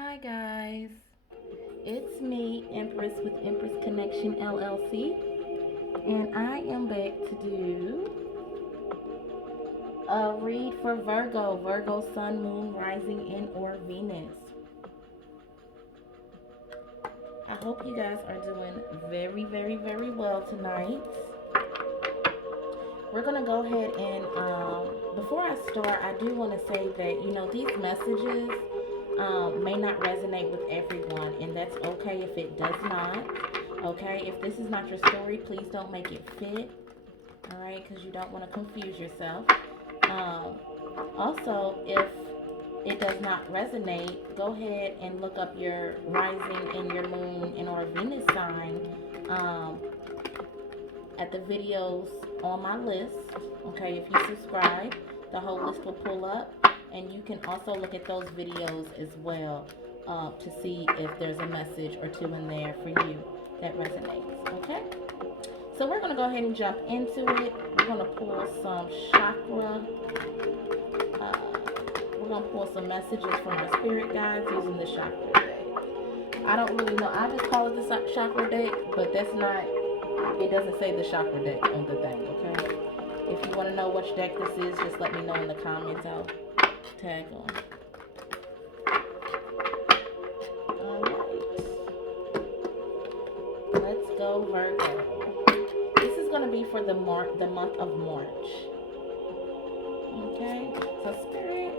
Hi guys, it's me, Empress with Empress Connection LLC, and I am back to do a read for Virgo, Sun, Moon, Rising, and or Venus. I hope you guys are doing very, very, very well tonight. We're gonna go ahead and before I start, I do want to say that these messages may not resonate with everyone, and that's okay if it does not. Okay, if this is not your story, please don't make it fit. All right, because you don't want to confuse yourself. Um, Also, if it does not resonate, go ahead and look up your rising and your moon and or Venus sign um, at the videos on my list. Okay, if you subscribe, the whole list will pull up, and you can also look at those videos as well to see if there's a message or two in there for you that resonates. Okay, so we're going to go ahead and jump into it. We're going to pull some chakra. Uh, we're going to pull some messages from our spirit guides using the chakra deck. I don't really know. I just call it the chakra deck, but that's not. It doesn't say the chakra deck on the thing. Okay. If you want to know which deck this is, just let me know in the comments. I'll tag on. All right. Let's go, Virgo. This is going to be for the month of March. Okay. So spirit,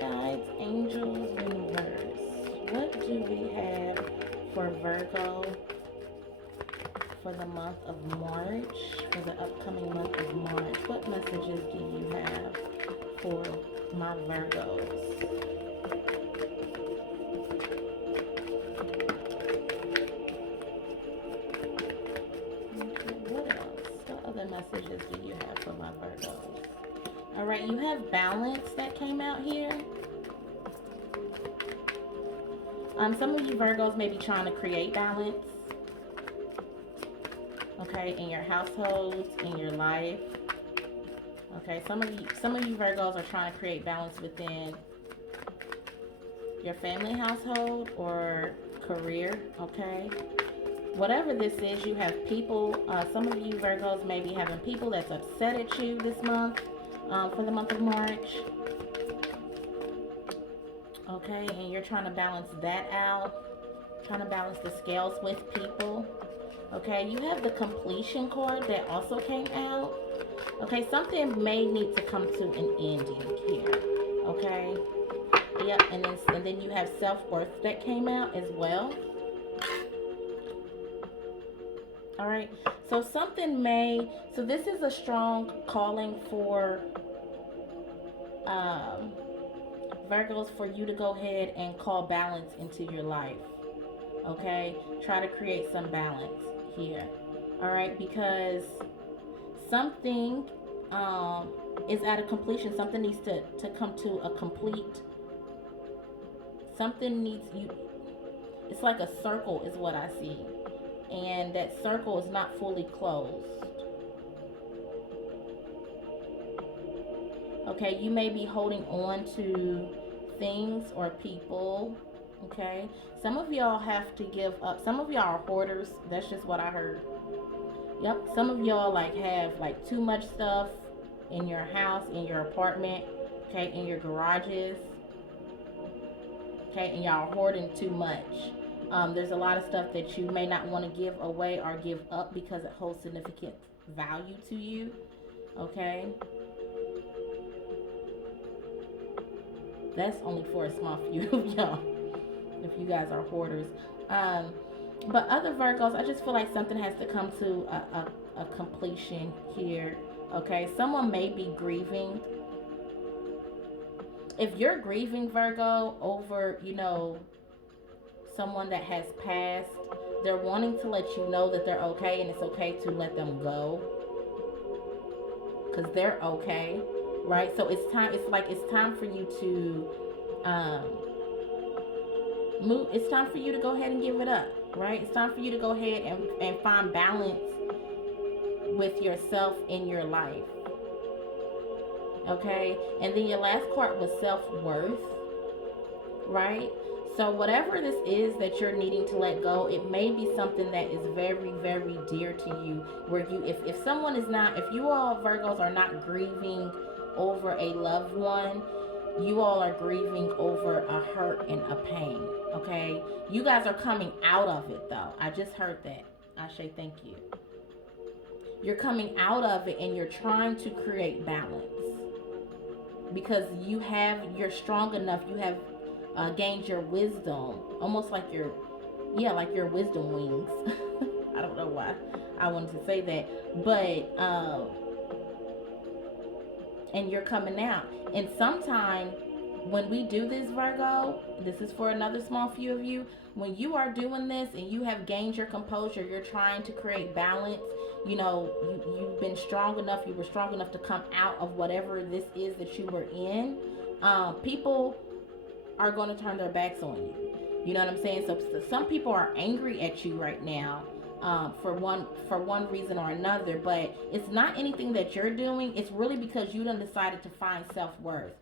guides, angels, universe. What do we have for Virgo for the month of March, for the upcoming month of March? What messages do you have for my Virgos? Okay, what else? What other messages do you have for my Virgos? All right, you have balance that came out here. Some of you Virgos may be trying to create balance. Okay, in your households, in your life. Okay, some of you Virgos are trying to create balance within your family household or career. Okay, whatever this is, you have people. Some of you Virgos may be having people that's upset at you this month for the month of March. Okay, and you're trying to balance that out, trying to balance the scales with people. Okay, you have the completion card that also came out. Okay, something may need to come to an ending here. Okay, yep, and then you have self-worth that came out as well. All right, so so this is a strong calling for Virgos, for you to go ahead and call balance into your life. Okay, try to create some balance here. All right, because something is at a completion. Something needs to come to a complete. Something needs you. It's like a circle is what I see, and that circle is not fully closed. Okay, you may be holding on to things or people. Okay, some of y'all have to give up. Some of y'all are hoarders. That's just what I heard. Yep, some of y'all have too much stuff in your house, in your apartment, okay, in your garages, okay, and y'all are hoarding too much. There's a lot of stuff that you may not want to give away or give up because it holds significant value to you, okay. That's only for a small few of y'all, if you guys are hoarders. But other Virgos, I just feel like something has to come to a completion here. Okay, someone may be grieving. If you're grieving, Virgo, over someone that has passed, they're wanting to let you know that they're okay, and it's okay to let them go because they're okay, right? So it's time. It's time for you to move. It's time for you to go ahead and give it up, right? It's time for you to go ahead and find balance with yourself in your life. Okay, and then your last card was self-worth, right? So whatever this is that you're needing to let go, it may be something that is very, very dear to you. Where you, if someone is not, if you all Virgos are not grieving over a loved one, you all are grieving over a hurt and a pain. Okay, you guys are coming out of it though. I just heard that. Ashe, thank you. You're coming out of it and you're trying to create balance because you're strong enough. You have gained your wisdom, almost like your, yeah, like your wisdom wings. I don't know why I wanted to say that, but and you're coming out. And sometime when we do this, Virgo, this is for another small few of you. When you are doing this and you have gained your composure, you're trying to create balance. You know, you've been strong enough. You were strong enough to come out of whatever this is that you were in. People are going to turn their backs on you. You know what I'm saying? So some people are angry at you right now, for one reason or another. But it's not anything that you're doing. It's really because you done decided to find self-worth.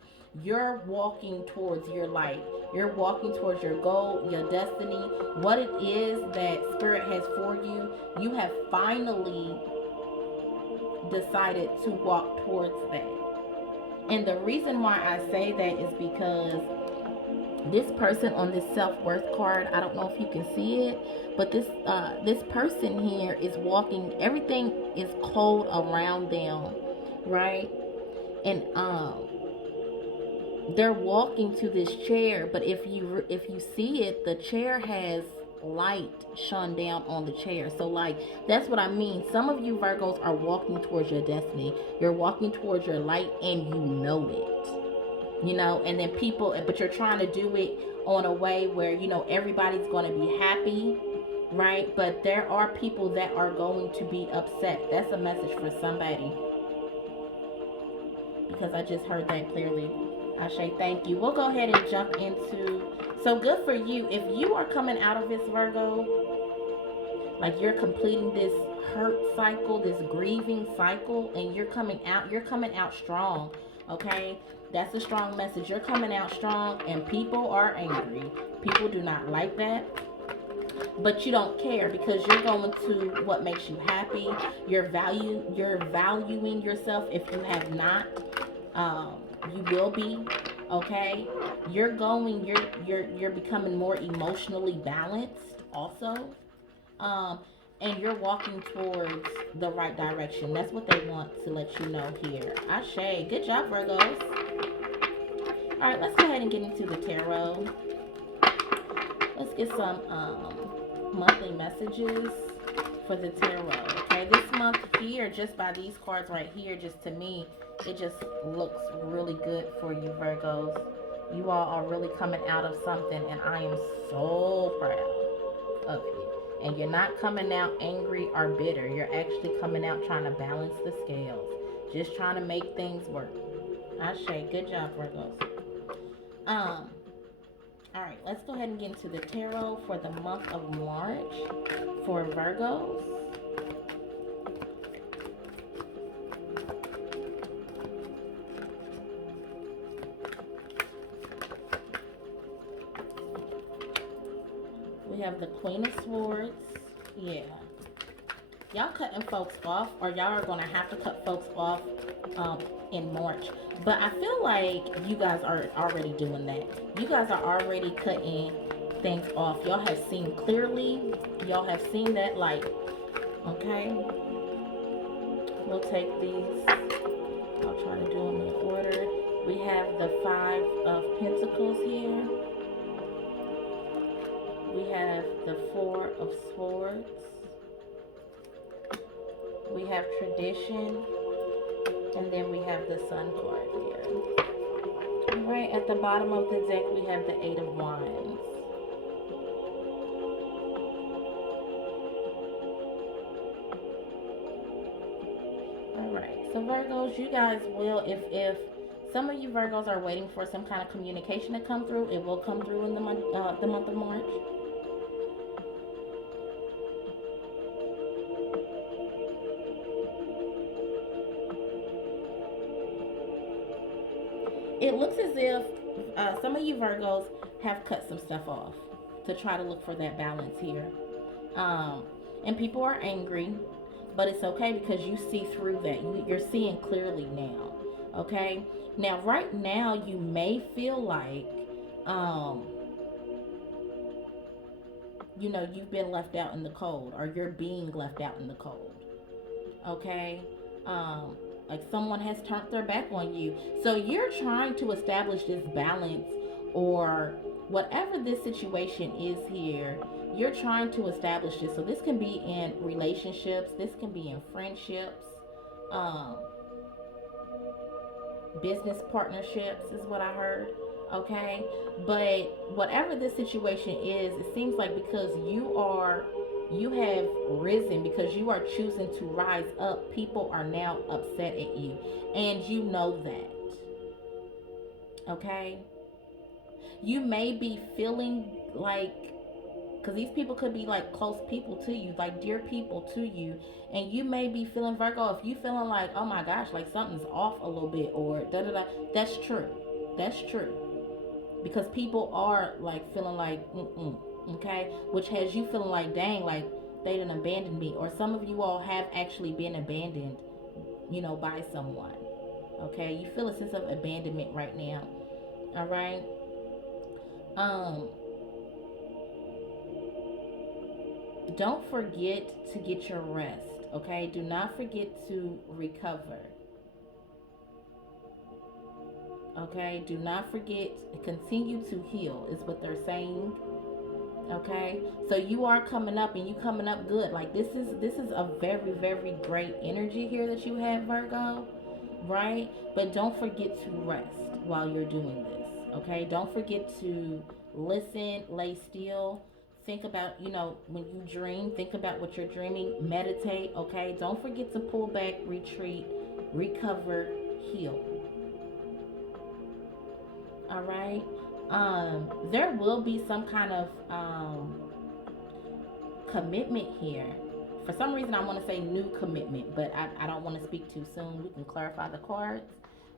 You're walking towards your light. You're walking towards your goal, your destiny, what it is that Spirit has for you. You have finally decided to walk towards that. And the reason why I say that is because this person on this self-worth card, I don't know if you can see it, but this person here is walking, everything is cold around them, right? And they're walking to this chair, but if you see it, the chair has light shone down on the chair. So like, that's what I mean. Some of you Virgos are walking towards your destiny. You're walking towards your light and you know it. You know, and then people, but you're trying to do it on a way where, you know, everybody's going to be happy, right? But there are people that are going to be upset. That's a message for somebody, because I just heard that clearly. Ashe, thank you. We'll go ahead and jump into, so good for you. If you are coming out of this, Virgo, like you're completing this hurt cycle, this grieving cycle, and you're coming out strong, okay? That's a strong message. You're coming out strong, and people are angry. People do not like that. But you don't care because you're going to what makes you happy. You're valuing yourself. If you have not, you will be, okay? You're becoming more emotionally balanced also. And you're walking towards the right direction. That's what they want to let you know here. Ashe, good job, Virgos. All right, let's go ahead and get into the tarot. Let's get some monthly messages for the tarot. Okay, this month here, just by these cards right here, just to me, it just looks really good for you, Virgos. You all are really coming out of something, and I am so proud of you. And you're not coming out angry or bitter. You're actually coming out trying to balance the scales, just trying to make things work. Ashe, good job, Virgos. All right, let's go ahead and get into the tarot for the month of March for Virgos. We have the Queen of Swords. Yeah. Y'all cutting folks off, or y'all are going to have to cut folks off in March. But I feel like you guys are already doing that. You guys are already cutting things off. Y'all have seen clearly. Y'all have seen that light. Okay? We'll take these. I'll try to do them in order. We have the Five of Pentacles here. We have the Four of Swords. We have Tradition. And then we have the Sun card here. Right at the bottom of the deck, we have the Eight of Wands. Alright, so Virgos, you guys will, if some of you Virgos are waiting for some kind of communication to come through, it will come through in the month of March. It looks as if some of you Virgos have cut some stuff off to try to look for that balance here. Um, and people are angry, but it's okay because you see through that. You're seeing clearly now. Okay? Now, right now, you may feel like, um, you've been left out in the cold, or you're being left out in the cold. Okay? Um, like someone has turned their back on you. So you're trying to establish this balance, or whatever this situation is here, you're trying to establish this. So this can be in relationships, this can be in friendships, um, business partnerships is what I heard. Okay, but whatever this situation is, it seems like because you have risen, because you are choosing to rise up, people are now upset at you, and you know that. Okay, you may be feeling like, because these people could be like close people to you, like dear people to you, and you may be feeling, Virgo, if you feeling like, oh my gosh, like something's off a little bit, or da da da, that's true. That's true. Because people are like feeling like, okay, which has you feeling like, dang, like they didn't abandon me, or some of you all have actually been abandoned, by someone. Okay, you feel a sense of abandonment right now. All right. Um, don't forget to get your rest. Okay, do not forget to recover. Okay, do not forget, continue to heal is what they're saying. Okay, so you are coming up, and you coming up good. Like this is a very, very great energy here that you have, Virgo, right? But don't forget to rest while you're doing this. Okay, don't forget to listen, lay still, think about, when you dream, think about what you're dreaming, meditate. Okay, don't forget to pull back, retreat, recover, heal. All right. There will be some kind of commitment here. For some reason, I want to say new commitment, but I don't want to speak too soon. We can clarify the cards.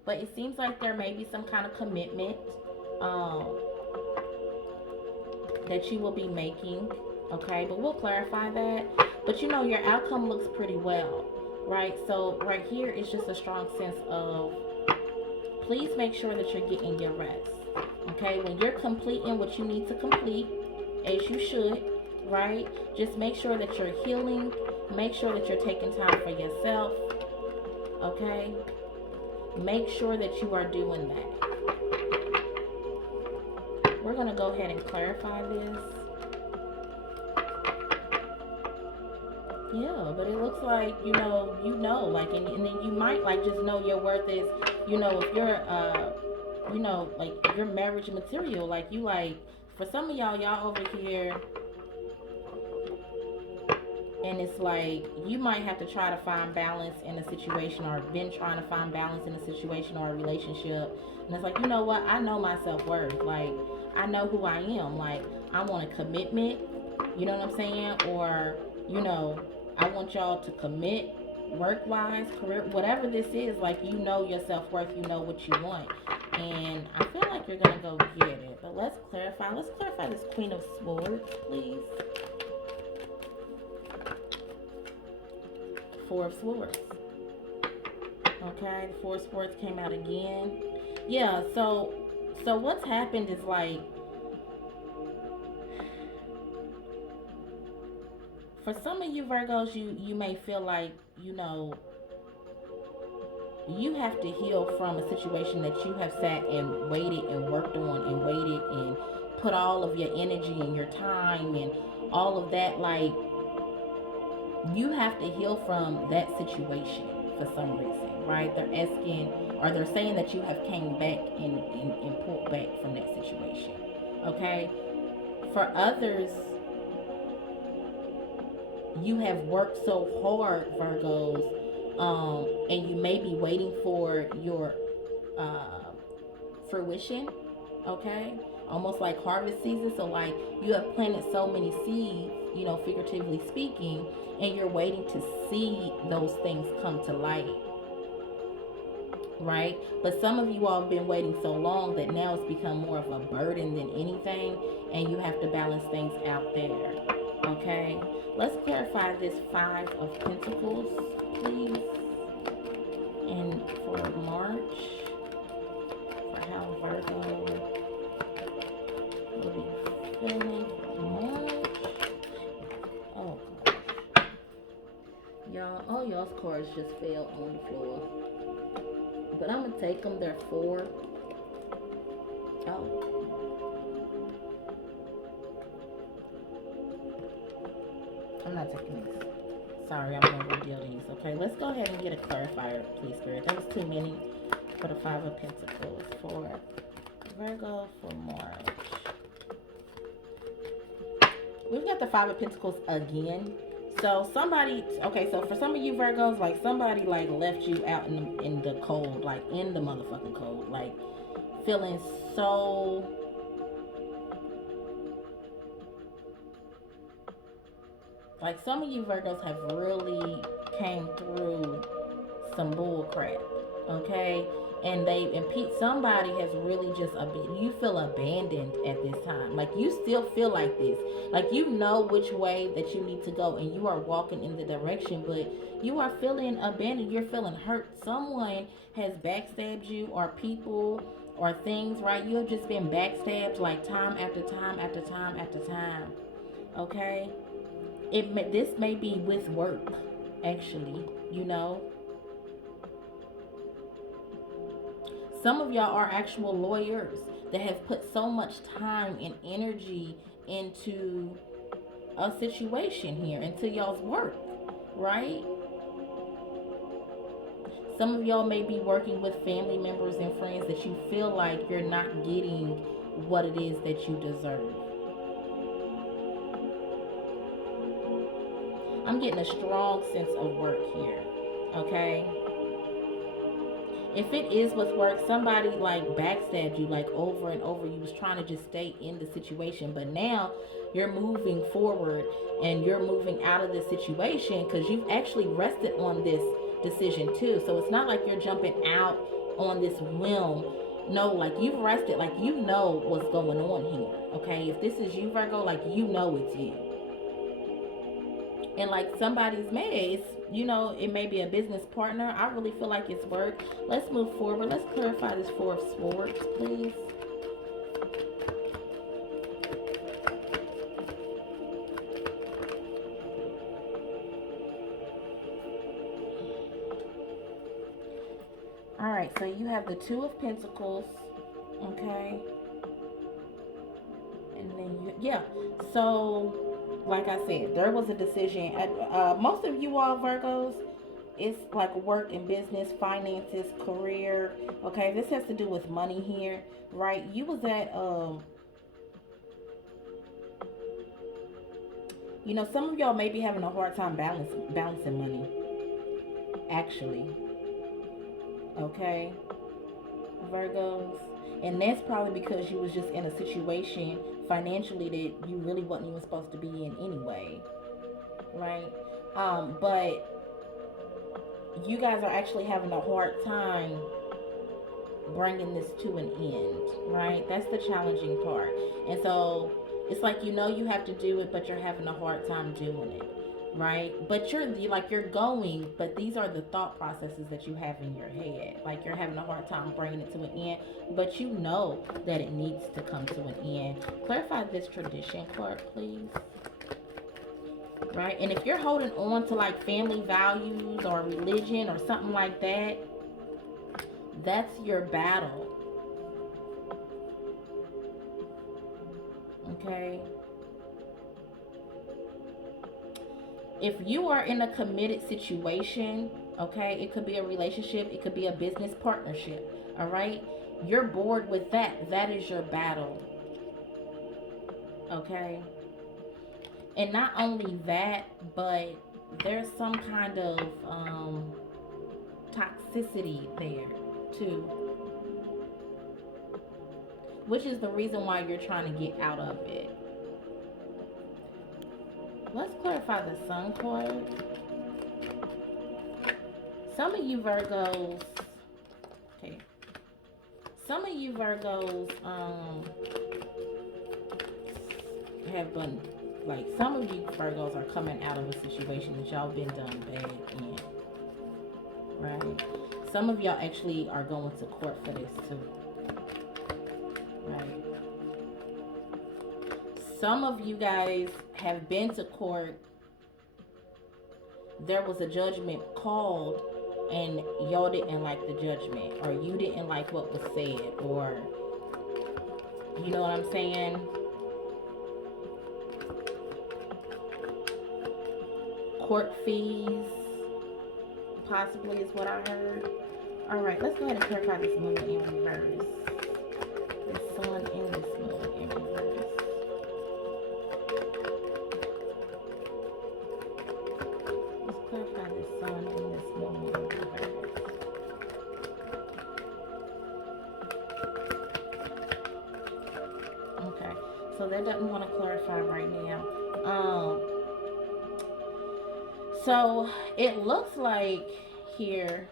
But it seems like there may be some kind of commitment um, that you will be making. Okay, but we'll clarify that. But your outcome looks pretty well, right? So right here is just a strong sense of, please make sure that you're getting your rest. Okay, when you're completing what you need to complete, as you should, right? Just make sure that you're healing. Make sure that you're taking time for yourself. Okay, make sure that you are doing that. We're going to go ahead and clarify this. Yeah, but it looks like, like, and then you might, like, just know your worth is, if you're, like, your marriage material, like, you, like, for some of y'all over here, and it's like, you might have to try to find balance in a situation, or been trying to find balance in a situation or a relationship, and it's like, you know what, I know my self-worth, like, I know who I am, like, I want a commitment, you know what I'm saying, or, I want y'all to commit work-wise, career, whatever this is, like, you know your self-worth, you know what you want. And I feel like you're going to go get it. But let's clarify. Let's clarify this Queen of Swords, please. Four of Swords. Okay, the Four of Swords came out again. Yeah, so what's happened is, like, for some of you Virgos, you may feel like, you have to heal from a situation that you have sat and waited and worked on and waited and put all of your energy and your time and all of that. Like, you have to heal from that situation for some reason, right? They're asking, or they're saying that you have came back and pulled back from that situation. Okay? For others, you have worked so hard, Virgos, and you may be waiting for your fruition, okay? Almost like harvest season. So, like, you have planted so many seeds, figuratively speaking, and you're waiting to see those things come to light. right? But some of you all have been waiting so long that now it's become more of a burden than anything, and you have to balance things out there. Okay, let's clarify this Five of Pentacles, please. And for March, for how Virgo will be feeling for March. Oh gosh. Y'all, all y'all's cards just fell on the floor. But I'm gonna take them. They're four. Oh, I'm not taking these. Sorry, I'm gonna reveal these. Okay, let's go ahead and get a clarifier, please, Spirit. That was too many for the Five of Pentacles for Virgo for March. We've got the Five of Pentacles again. So somebody, okay, so for some of you Virgos, like somebody like left you out in the cold, like in the motherfucking cold, like feeling so, like some of you Virgos have really came through some bull crap, okay? And somebody has really just you feel abandoned at this time. Like you still feel like this. Like you know which way that you need to go and you are walking in the direction, but you are feeling abandoned. You're feeling hurt. Someone has backstabbed you, or people or things, right? You have just been backstabbed like time after time after time after time. Okay? This may be with work, actually, you know. Some of y'all are actual lawyers that have put so much time and energy into a situation here, into y'all's work, right? Some of y'all may be working with family members and friends that you feel like you're not getting what it is that you deserve. I'm getting a strong sense of work here, okay? If it is with work, somebody like backstabbed you like over and over. You was trying to just stay in the situation, but now you're moving forward and you're moving out of this situation because you've actually rested on this decision too. So it's not like you're jumping out on this whim. No, like you've rested, like you know what's going on here. Okay, if this is you, Virgo, like you know it's you. And like somebody's mad, it may be a business partner. I really feel like it's work. Let's move forward. Let's clarify this Four of Swords, please. All right, so you have the Two of Pentacles, okay? And then so like I said, there was a decision. Most of you all Virgos, it's like work and business, finances, career. Okay, this has to do with money here, right? You was at some of y'all may be having a hard time balancing money. Actually, okay, Virgos. And that's probably because you was just in a situation financially that you really wasn't even supposed to be in anyway, right? But you guys are actually having a hard time bringing this to an end, right? That's the challenging part. And so it's like you have to do it, but you're having a hard time doing it, right? But you're going, but these are the thought processes that you have in your head. Like you're having a hard time bringing it to an end, but you know that it needs to come to an end. Clarify this tradition card, please. Right? And if you're holding on to like family values or religion or something like that, that's your battle. Okay? If you are in a committed situation, okay, it could be a relationship, it could be a business partnership, all right? You're bored with that. That is your battle. Okay? And not only that, but there's some kind of toxicity there too, which is the reason why you're trying to get out of it. Let's clarify the Sun card. Some of you Virgos, Some of you Virgos have been, like, some of you Virgos are coming out of a situation that y'all been done bad in, right? Some of y'all actually are going to court for this too, right? Some of you guys have been to court. There was a judgment called and y'all didn't like the judgment, or you didn't like what was said, or you know what I'm saying? Court fees, possibly, is what I heard. Alright, let's go ahead and clarify this moon in reverse. The sun and this moon in reverse. Let's clarify this sun and this moon in reverse. Okay, so that doesn't want to clarify right now. So it looks like here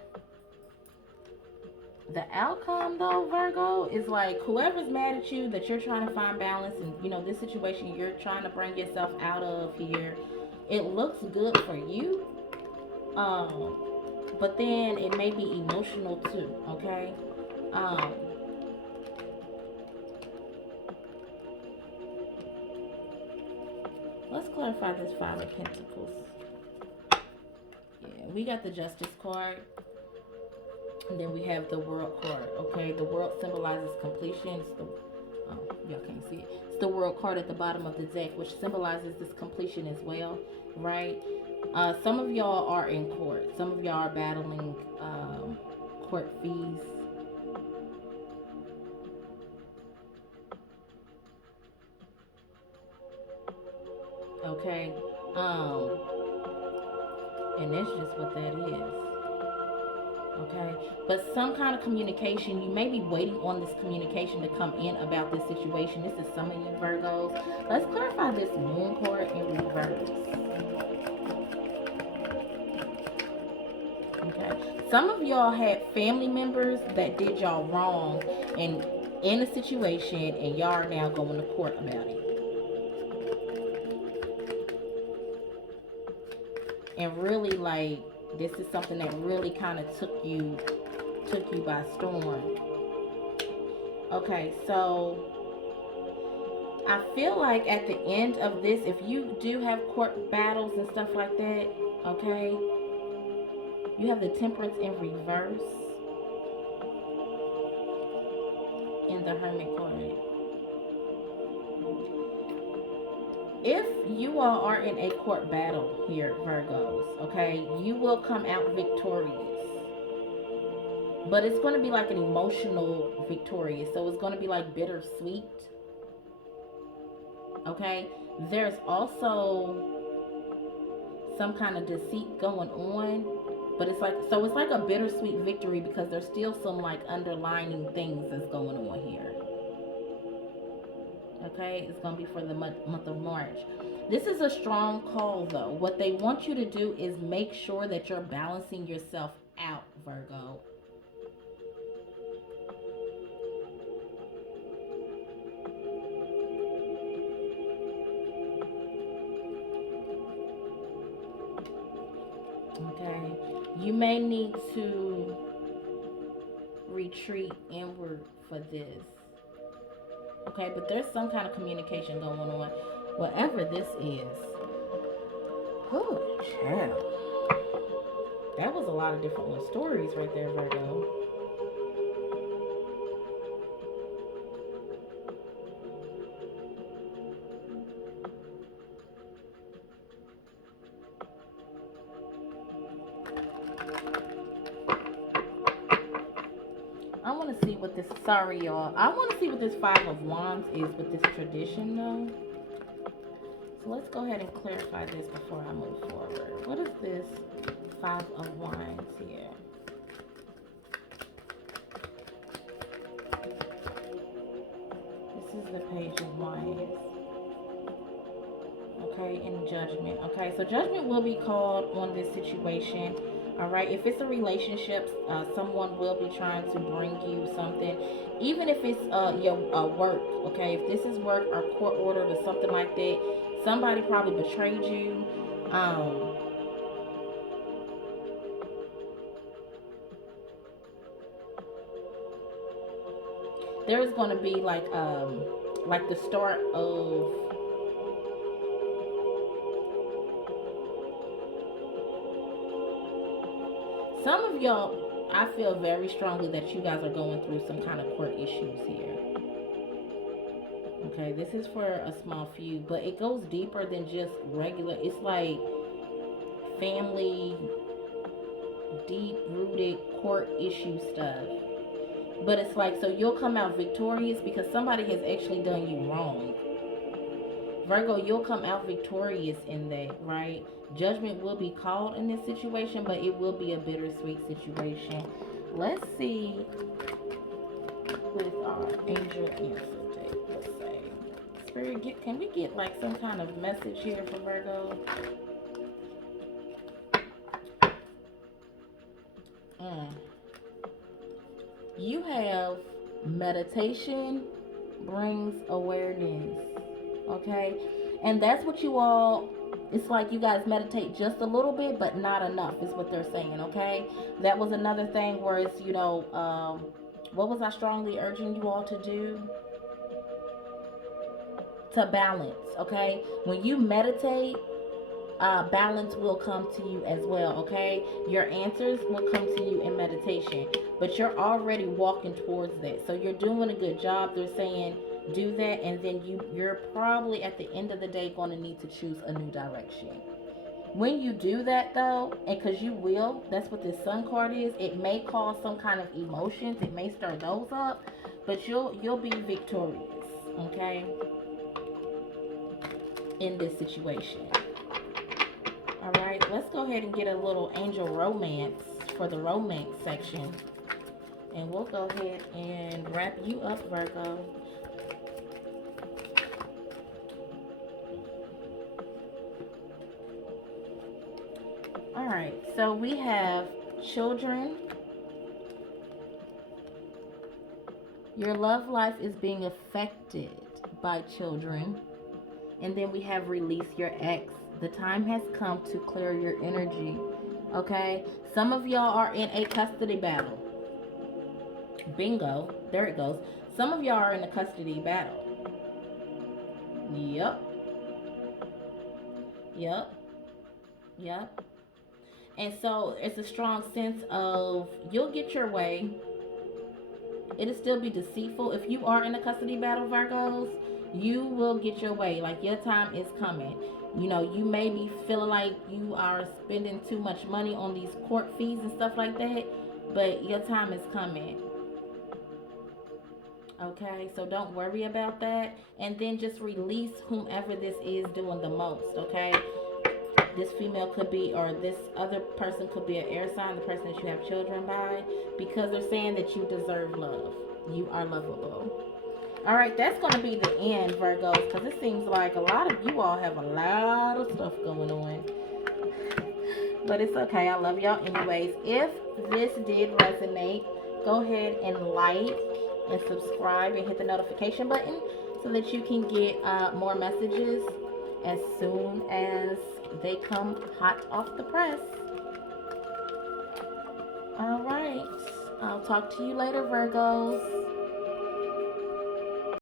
the outcome, though, Virgo, is like whoever's mad at you, that you're trying to find balance, and you know this situation you're trying to bring yourself out of here, it looks good for you, but then it may be emotional too. Okay, let's clarify this Five of Pentacles. Yeah, we got the Justice card. And then we have the World card. Okay, the World symbolizes completion. It's the, y'all can't see it. It's the World card at the bottom of the deck, which symbolizes this completion as well, right? Some of y'all are in court. Some of y'all are battling court fees. Okay, and that's just what that is. Okay, but some kind of communication, you may be waiting on this communication to come in about this situation. This is some of you Virgos. Let's clarify this moon card in reverse. Okay, some of y'all had family members that did y'all wrong and in a situation, and y'all are now going to court about it. And really, like, this is something that really kind of took you by storm. Okay, so I feel like at the end of this, if you do have court battles and stuff like that, okay, you have the Temperance in reverse in the Hermit card. If you all are in a court battle here, Virgos, okay, you will come out victorious. But it's going to be like an emotional victorious. So it's going to be like bittersweet. Okay? There's also some kind of deceit going on. But it's like, so it's like a bittersweet victory because there's still some like underlining things that's going on here. Okay, it's going to be for the month of March. This is a strong call, though. What they want you to do is make sure that you're balancing yourself out, Virgo. Okay, you may need to retreat inward for this. Okay, but there's some kind of communication going on. Whatever this is. Oh, child. That was a lot of different little stories right there, Virgo. I want to see what this, sorry y'all, I want to see what this Five of Wands is with this tradition though. So let's go ahead and clarify this before I move forward. What is this Five of Wands here? This is the Page of Wands. Okay, and Judgment. Okay, so judgment will be called on this situation. All right. If it's a relationship, someone will be trying to bring you something, even if it's your work. Okay. If this is work or court ordered or something like that, somebody probably betrayed you. Um, there's going to be like the start of some of y'all. I feel very strongly that you guys are going through some kind of court issues here. Okay, this is for a small few, but it goes deeper than just regular. It's like family, deep rooted court issue stuff. But it's like, so you'll come out victorious because somebody has actually done you wrong. Virgo, you'll come out victorious in that, right? Judgment will be called in this situation, but it will be a bittersweet situation. Let's see with our angel answer deck. Let's say, Spirit, can we get like some kind of message here for Virgo? Mm. You have meditation brings awareness, okay? And that's what you all, it's like you guys meditate just a little bit, but not enough, is what they're saying, okay? That was another thing where it's, what was I strongly urging you all to do? To balance, okay? When you meditate, balance will come to you as well, okay? Your answers will come to you in meditation, but you're already walking towards that. So you're doing a good job. They're saying do that, and then you're probably at the end of the day going to need to choose a new direction. When you do that though, and because you will, that's what this sun card is, it may cause some kind of emotions, it may stir those up, but you'll be victorious, okay, in this situation. All right, let's go ahead and get a little angel romance for the romance section. And we'll go ahead and wrap you up, Virgo. All right, so we have children. Your love life is being affected by children. And then we have release your ex. The time has come to clear your energy. Okay? Some of y'all are in a custody battle. Bingo. There it goes. Some of y'all are in a custody battle. Yep. Yep. Yep. And so it's a strong sense of you'll get your way. It'll still be deceitful. If you are in a custody battle, Virgos, you will get your way. Like your time is coming. You may be feeling like you are spending too much money on these court fees and stuff like that, but your time is coming. Okay, so don't worry about that. And then just release whomever this is doing the most, okay? This female could be, or this other person could be an air sign, the person that you have children by, because they're saying that you deserve love. You are lovable. All right, that's going to be the end, Virgos, because it seems like a lot of you all have a lot of stuff going on. But it's okay. I love y'all anyways. If this did resonate, go ahead and like and subscribe and hit the notification button so that you can get more messages as soon as they come hot off the press. All right. I'll talk to you later, Virgos.